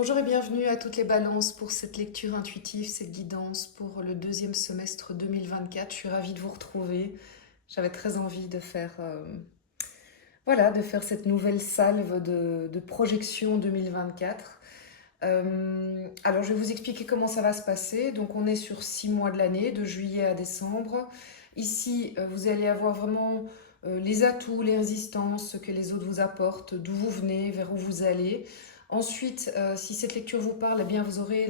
Bonjour et bienvenue à toutes les balances pour cette lecture intuitive, cette guidance pour le deuxième semestre 2024. Je suis ravie de vous retrouver. J'avais très envie de faire, de faire cette nouvelle salve de projection 2024. Alors je vais vous expliquer comment ça va se passer. Donc on est sur 6 mois de l'année, de juillet à décembre. Ici, vous allez avoir vraiment les atouts, les résistances, ce que les autres vous apportent, d'où vous venez, vers où vous allez. Ensuite, si cette lecture vous parle, eh bien, vous aurez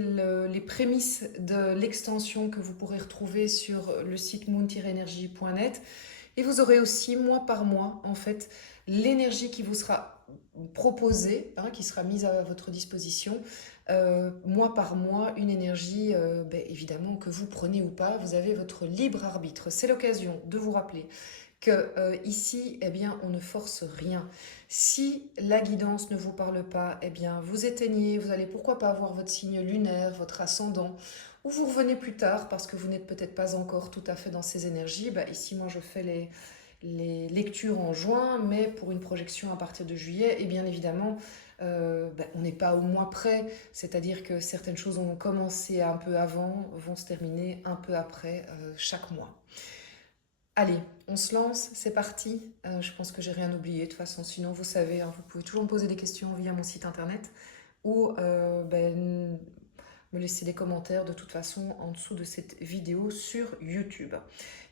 les prémices de l'extension que vous pourrez retrouver sur le site moon-energie.net. Et vous aurez aussi, mois par mois, en fait, l'énergie qui vous sera proposée, hein, qui sera mise à votre disposition, mois par mois, une énergie, évidemment, que vous prenez ou pas, vous avez votre libre arbitre. C'est l'occasion de vous rappeler que ici, eh bien, on ne force rien. Si la guidance ne vous parle pas, eh bien, vous éteignez, vous allez pourquoi pas avoir votre signe lunaire, votre ascendant, ou vous revenez plus tard parce que vous n'êtes peut-être pas encore tout à fait dans ces énergies. Bah, ici, moi, je fais les lectures en juin, mais pour une projection à partir de juillet, et bien évidemment, on n'est pas au mois près, c'est-à-dire que certaines choses ont commencé un peu avant, vont se terminer un peu après chaque mois. Allez, on se lance, c'est parti. Je pense que j'ai rien oublié de toute façon. Sinon, vous savez, hein, vous pouvez toujours me poser des questions via mon site internet ou me laisser des commentaires de toute façon en dessous de cette vidéo sur YouTube.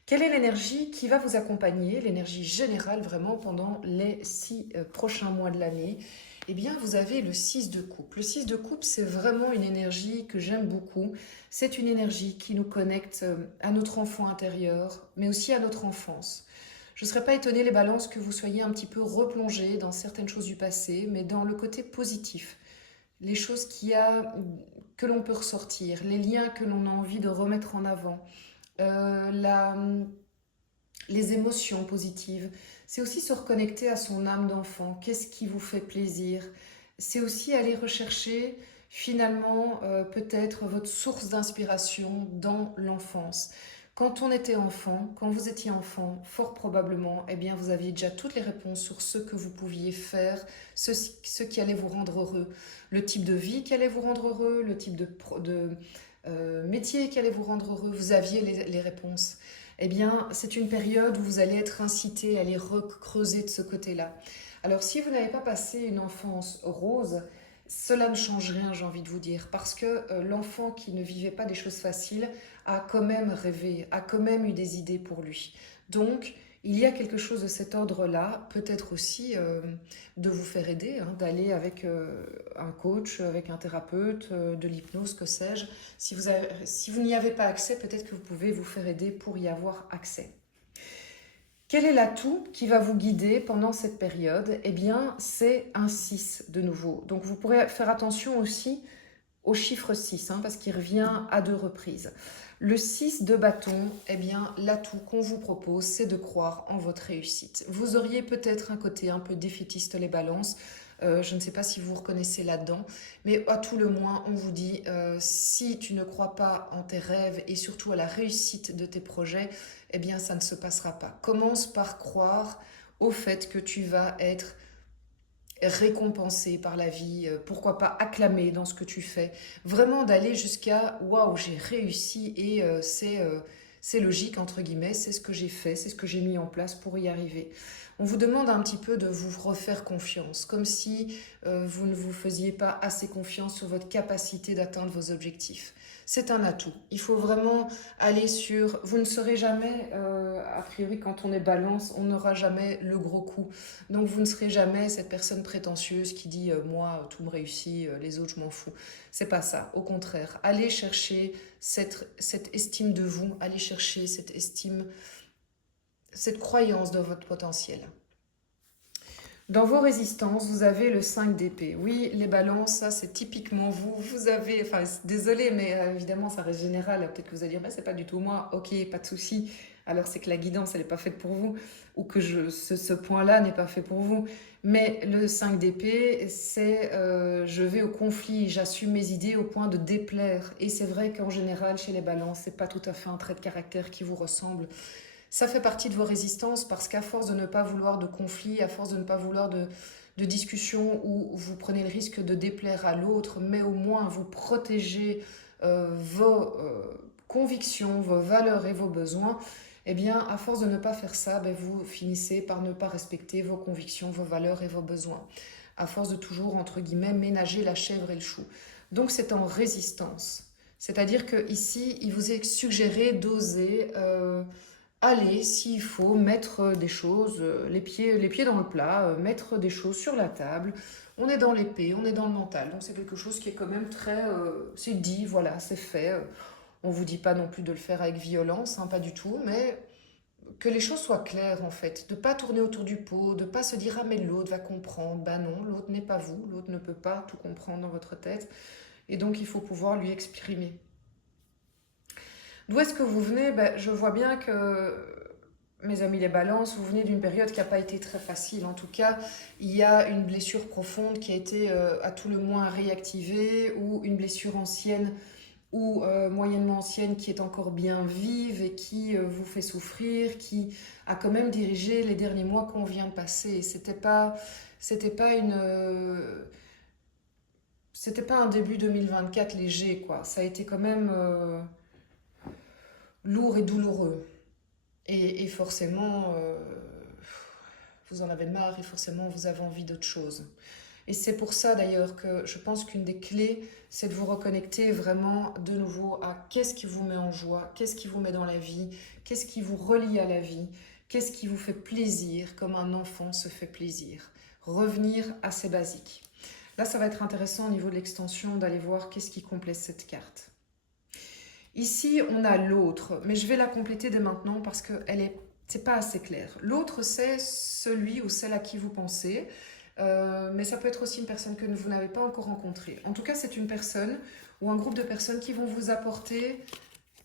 Quelle est l'énergie qui va vous accompagner, l'énergie générale vraiment pendant les 6 prochains mois de l'année? Eh bien, vous avez le 6 de coupe. Le 6 de coupe, c'est vraiment une énergie que j'aime beaucoup. C'est une énergie qui nous connecte à notre enfant intérieur, mais aussi à notre enfance. Je ne serais pas étonnée, les balances, que vous soyez un petit peu replongés dans certaines choses du passé, mais dans le côté positif. Les choses que l'on peut ressortir, les liens que l'on a envie de remettre en avant, euh, la, les émotions positives. C'est aussi se reconnecter à son âme d'enfant. Qu'est-ce qui vous fait plaisir? C'est aussi aller rechercher finalement peut-être votre source d'inspiration dans l'enfance. Quand on était enfant, quand vous étiez enfant, fort probablement, eh bien, vous aviez déjà toutes les réponses sur ce que vous pouviez faire, ce qui allait vous rendre heureux, le type de vie qui allait vous rendre heureux, le type de métier qui allait vous rendre heureux. Vous aviez les réponses. Eh bien, c'est une période où vous allez être incité à aller recreuser de ce côté-là. Alors, si vous n'avez pas passé une enfance rose, cela ne change rien, j'ai envie de vous dire, parce que l'enfant qui ne vivait pas des choses faciles a quand même rêvé, a quand même eu des idées pour lui. Donc, il y a quelque chose de cet ordre-là, peut-être aussi de vous faire aider, hein, d'aller avec un coach, avec un thérapeute, de l'hypnose, que sais-je. Si vous n'y avez pas accès, peut-être que vous pouvez vous faire aider pour y avoir accès. Quel est l'atout qui va vous guider pendant cette période? Eh bien, c'est un 6 de nouveau. Donc, vous pourrez faire attention aussi au chiffre 6, hein, parce qu'il revient à 2 reprises. Le 6 de bâton, eh bien, l'atout qu'on vous propose, c'est de croire en votre réussite. Vous auriez peut-être un côté un peu défaitiste, les balances. Je ne sais pas si vous vous reconnaissez là-dedans, mais à tout le moins, on vous dit, si tu ne crois pas en tes rêves et surtout à la réussite de tes projets, eh bien, ça ne se passera pas. Commence par croire au fait que tu vas être récompensé par la vie, pourquoi pas acclamé dans ce que tu fais. Vraiment d'aller jusqu'à waouh, j'ai réussi et c'est logique, entre guillemets, c'est ce que j'ai fait, c'est ce que j'ai mis en place pour y arriver. On vous demande un petit peu de vous refaire confiance, comme si vous ne vous faisiez pas assez confiance sur votre capacité d'atteindre vos objectifs. C'est un atout. Il faut vraiment aller sur... Vous ne serez jamais, a priori quand on est balance, on n'aura jamais le gros coup. Donc vous ne serez jamais cette personne prétentieuse qui dit moi tout me réussit, les autres je m'en fous. C'est pas ça. Au contraire, allez chercher cette estime de vous, allez chercher cette estime, cette croyance dans votre potentiel. Dans vos résistances, vous avez le 5 d'épée. Oui, les balances, ça c'est typiquement vous. Vous avez, enfin désolé, mais évidemment ça reste général. Peut-être que vous allez dire, bah, c'est pas du tout moi. Ok, pas de souci. Alors c'est que la guidance, elle n'est pas faite pour vous. Ou que ce point-là n'est pas fait pour vous. Mais le 5 d'épée, c'est je vais au conflit, j'assume mes idées au point de déplaire. Et c'est vrai qu'en général, chez les balances, c'est pas tout à fait un trait de caractère qui vous ressemble. Ça fait partie de vos résistances parce qu'à force de ne pas vouloir de conflit, à force de ne pas vouloir de discussions où vous prenez le risque de déplaire à l'autre, mais au moins vous protégez vos convictions, vos valeurs et vos besoins, eh bien, à force de ne pas faire ça, ben, vous finissez par ne pas respecter vos convictions, vos valeurs et vos besoins. À force de toujours, entre guillemets, ménager la chèvre et le chou. Donc, c'est en résistance. C'est-à-dire qu'ici, il vous est suggéré d'oser aller, s'il faut, mettre des choses, les pieds dans le plat, mettre des choses sur la table. On est dans l'épée, on est dans le mental. Donc, c'est quelque chose qui est quand même très... c'est dit, voilà, c'est fait. On ne vous dit pas non plus de le faire avec violence, hein, pas du tout, mais que les choses soient claires en fait. De ne pas tourner autour du pot, de ne pas se dire ah mais l'autre va comprendre. Ben non, l'autre n'est pas vous, l'autre ne peut pas tout comprendre dans votre tête. Et donc il faut pouvoir lui exprimer. D'où est-ce que vous venez? Ben, je vois bien que, mes amis les balances, vous venez d'une période qui n'a pas été très facile. En tout cas, il y a une blessure profonde qui a été à tout le moins réactivée ou une blessure ancienne ou moyennement ancienne qui est encore bien vive et qui vous fait souffrir, qui a quand même dirigé les derniers mois qu'on vient de passer. C'était pas c'était pas un début 2024 léger, quoi. Ça a été quand même lourd et douloureux. Et forcément, vous en avez marre et forcément vous avez envie d'autre chose. Et c'est pour ça d'ailleurs que je pense qu'une des clés, c'est de vous reconnecter vraiment de nouveau à qu'est-ce qui vous met en joie, qu'est-ce qui vous met dans la vie, qu'est-ce qui vous relie à la vie, qu'est-ce qui vous fait plaisir comme un enfant se fait plaisir. Revenir à ces basiques. Là, ça va être intéressant au niveau de l'extension d'aller voir qu'est-ce qui complète cette carte. Ici, on a l'autre, mais je vais la compléter dès maintenant parce que c'est pas assez clair. L'autre, c'est celui ou celle à qui vous pensez. Mais ça peut être aussi une personne que vous n'avez pas encore rencontrée. En tout cas, c'est une personne ou un groupe de personnes qui vont vous apporter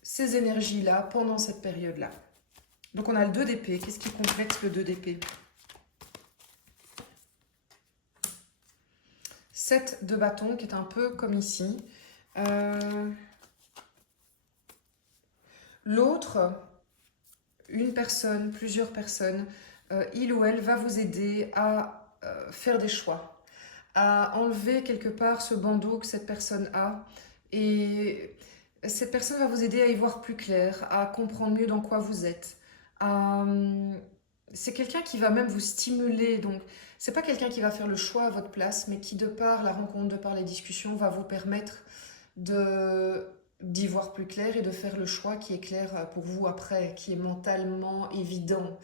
ces énergies-là pendant cette période-là. Donc on a le 2 d'épée. Qu'est-ce qui complète le 2 d'épée? 7 de bâton, qui est un peu comme ici. L'autre, une personne, plusieurs personnes, il ou elle va vous aider à faire des choix, à enlever quelque part ce bandeau que cette personne a. Et cette personne va vous aider à y voir plus clair, à comprendre mieux dans quoi vous êtes. C'est quelqu'un qui va même vous stimuler. Donc, c'est pas quelqu'un qui va faire le choix à votre place, mais qui, de par la rencontre, de par les discussions, va vous permettre d'y voir plus clair et de faire le choix qui est clair pour vous après, qui est mentalement évident.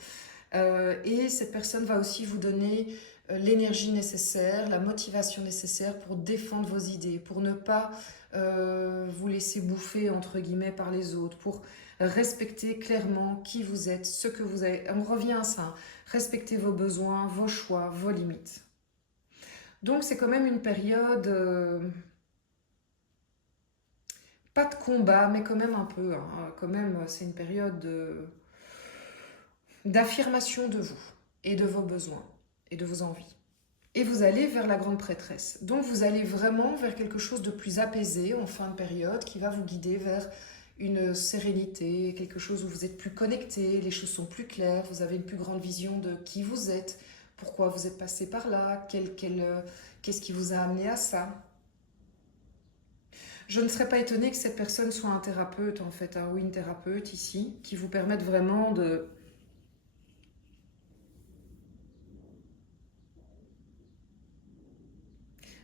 Et cette personne va aussi vous donner l'énergie nécessaire, la motivation nécessaire pour défendre vos idées, pour ne pas vous laisser bouffer entre guillemets par les autres, pour respecter clairement qui vous êtes, ce que vous avez. On revient à ça, respecter vos besoins, vos choix, vos limites. Donc c'est quand même une période, pas de combat, mais quand même un peu, hein. Quand même c'est une période d'affirmation de vous et de vos besoins et de vos envies. Et vous allez vers la grande prêtresse. Donc vous allez vraiment vers quelque chose de plus apaisé en fin de période qui va vous guider vers une sérénité, quelque chose où vous êtes plus connecté, les choses sont plus claires, vous avez une plus grande vision de qui vous êtes, pourquoi vous êtes passé par là, qu'est-ce qui vous a amené à ça. Je ne serais pas étonnée que cette personne soit un thérapeute en fait, hein, ou une thérapeute ici, qui vous permette vraiment de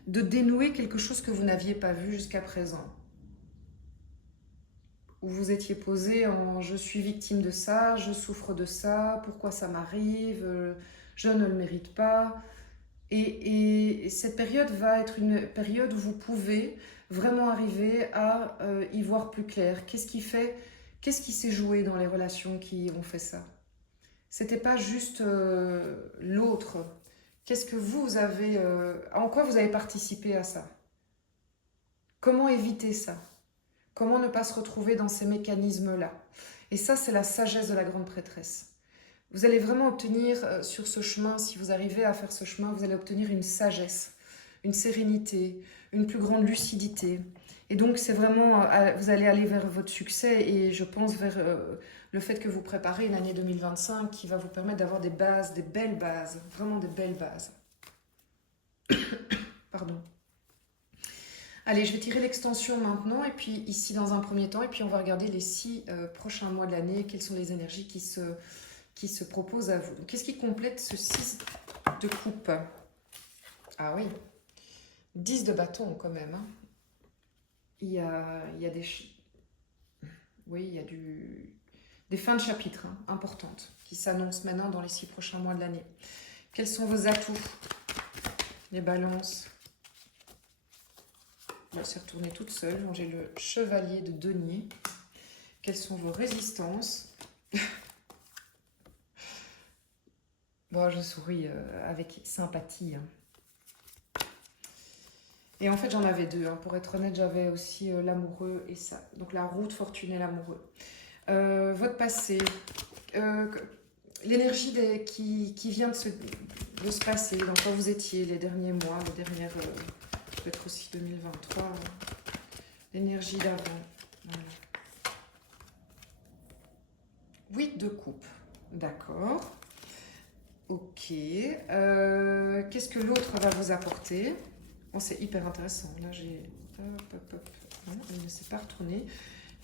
dénouer quelque chose que vous n'aviez pas vu jusqu'à présent. Où vous étiez posé en je suis victime de ça, je souffre de ça, pourquoi ça m'arrive, je ne le mérite pas. Et cette période va être une période où vous pouvez vraiment arriver à y voir plus clair. Qu'est-ce qui s'est joué dans les relations qui ont fait ça? C'était pas juste l'autre. Qu'est-ce que vous avez, en quoi vous avez participé à ça? Comment éviter ça? Comment ne pas se retrouver dans ces mécanismes-là? Et ça, c'est la sagesse de la grande prêtresse. Vous allez vraiment obtenir sur ce chemin, si vous arrivez à faire ce chemin, vous allez obtenir une sagesse, une sérénité, une plus grande lucidité. Et donc, c'est vraiment, vous allez aller vers votre succès et je pense vers le fait que vous préparez l'année 2025 qui va vous permettre d'avoir des bases, des belles bases, vraiment des belles bases. Pardon. Allez, je vais tirer l'extension maintenant, et puis ici dans un premier temps, et puis on va regarder les 6 prochains mois de l'année, quelles sont les énergies qui se proposent à vous. Donc, qu'est-ce qui complète ce 6 de coupe? Ah oui, 10 de bâton quand même. Hein. Il y a des... Oui, il y a des fins de chapitre importantes qui s'annoncent maintenant dans les 6 prochains mois de l'année. Quels sont vos atouts? Les balances. Je vais se retourner toute seule. J'ai le chevalier de denier. Quelles sont vos résistances? Bon, je souris avec sympathie. Et en fait, j'en avais deux. Pour être honnête, j'avais aussi l'amoureux et ça. Donc la roue de fortune et l'amoureux. Votre passé. L'énergie qui vient de se passer. Dans quoi vous étiez les derniers mois, les dernières... peut-être aussi 2023. L'énergie d'avant. Voilà. 8 de coupe. D'accord. Ok. Qu'est-ce que l'autre va vous apporter? Bon, c'est hyper intéressant. Là, j'ai... Non, elle ne s'est pas retournée.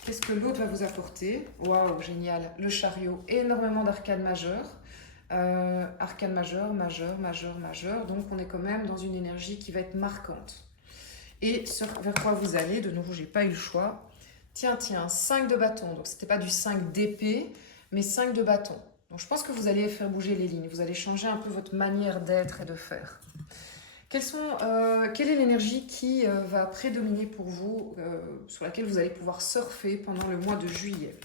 Qu'est-ce que l'autre va vous apporter? Waouh, génial. Le chariot. Énormément d'arcanes majeures. Arcane majeur, majeur, majeur, majeur. Donc, on est quand même dans une énergie qui va être marquante. Et vers quoi vous allez? De nouveau, j'ai pas eu le choix. Tiens, 5 de bâton. Donc, c'était pas du 5 d'épée, mais 5 de bâton. Donc, je pense que vous allez faire bouger les lignes. Vous allez changer un peu votre manière d'être et de faire. Quelle est l'énergie qui va prédominer pour vous, sur laquelle vous allez pouvoir surfer pendant le mois de juillet?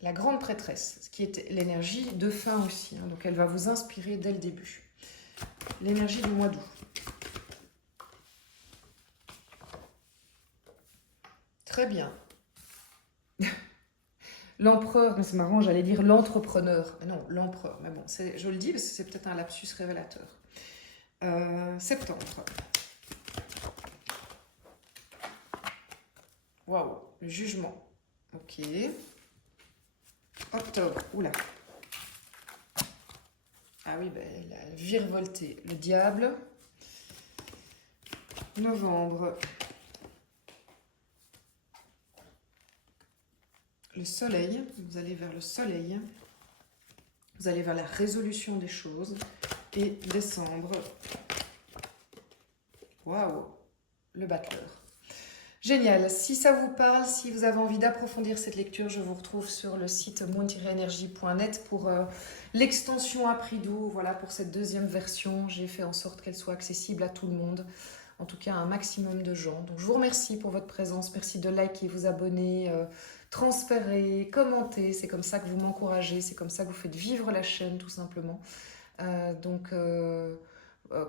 La grande prêtresse, ce qui est l'énergie de fin aussi. Donc, elle va vous inspirer dès le début. L'énergie du mois d'août. Très bien. L'empereur, mais c'est marrant, j'allais dire l'entrepreneur. Mais non, l'empereur. Mais bon, je le dis parce que c'est peut-être un lapsus révélateur. Septembre. Waouh, le jugement. Ok. Octobre, oula. Ah oui, ben, la virevolté, le diable. Novembre. Le soleil, vous allez vers le soleil. Vous allez vers la résolution des choses. Et décembre. Waouh, le battleur. Génial. Si ça vous parle, si vous avez envie d'approfondir cette lecture, je vous retrouve sur le site moon-energie.net pour l'extension à prix doux. Voilà, pour cette deuxième version, j'ai fait en sorte qu'elle soit accessible à tout le monde, en tout cas à un maximum de gens. Donc je vous remercie pour votre présence. Merci de liker, vous abonner, transférer, commenter. C'est comme ça que vous m'encouragez, c'est comme ça que vous faites vivre la chaîne tout simplement.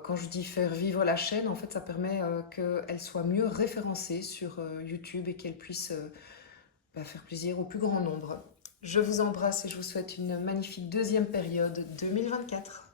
Quand je dis faire vivre la chaîne, en fait, ça permet qu'elle soit mieux référencée sur YouTube et qu'elle puisse faire plaisir au plus grand nombre. Je vous embrasse et je vous souhaite une magnifique deuxième période 2024.